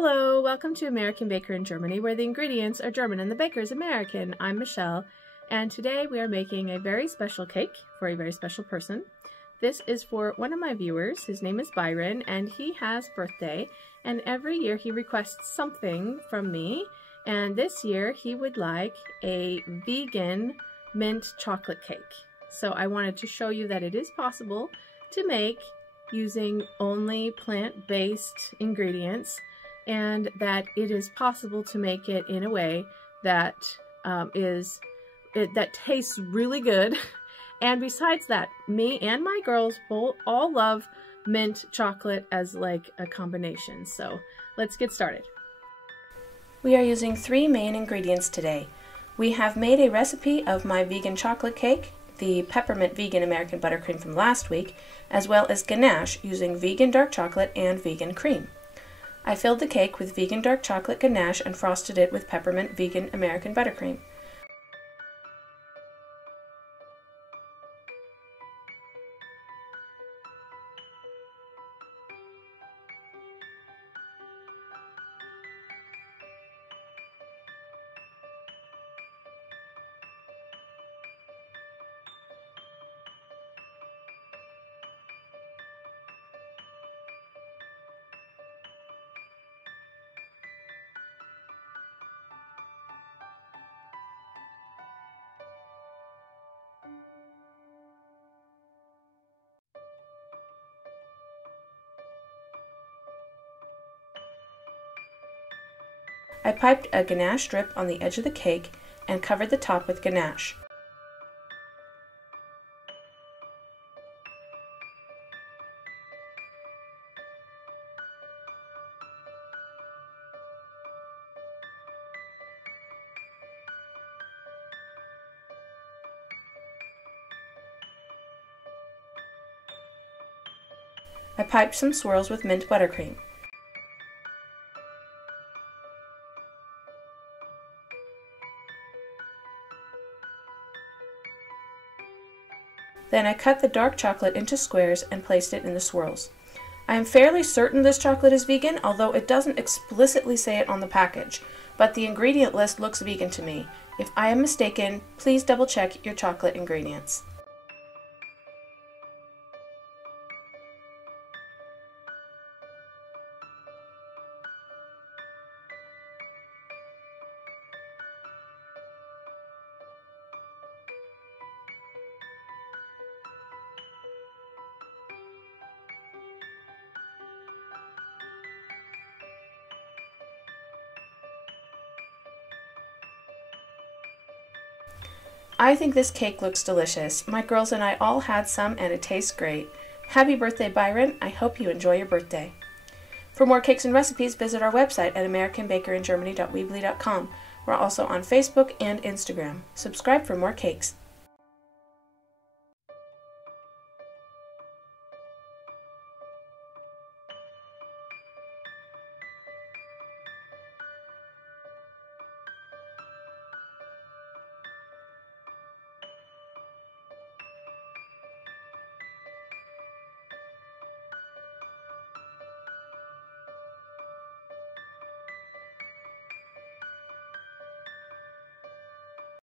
Hello, welcome to American Baker in Germany, where the ingredients are German and the baker is American. I'm Michelle, and today we are making a very special cake for a very special person. This is for one of my viewers. His name is Byron, and he has birthday, and every year he requests something from me, and this year he would like a vegan mint chocolate cake. So I wanted to show you that it is possible to make using only plant-based ingredients, and that it is possible to make it in a way that that tastes really good. And besides that, me and my girls all love mint chocolate as like a combination. So let's get started. We are using 3 main ingredients today. We have made a recipe of my vegan chocolate cake, the peppermint vegan American buttercream from last week, as well as ganache using vegan dark chocolate and vegan cream. I filled the cake with vegan dark chocolate ganache and frosted it with peppermint vegan American buttercream. I piped a ganache strip on the edge of the cake and covered the top with ganache. I piped some swirls with mint buttercream. Then I cut the dark chocolate into squares and placed it in the swirls. I am fairly certain this chocolate is vegan, although it doesn't explicitly say it on the package, but the ingredient list looks vegan to me. If I am mistaken, please double check your chocolate ingredients. I think this cake looks delicious. My girls and I all had some and it tastes great. Happy birthday, Byron. I hope you enjoy your birthday. For more cakes and recipes, visit our website at americanbakeringermany.weebly.com. We're also on Facebook and Instagram. Subscribe for more cakes.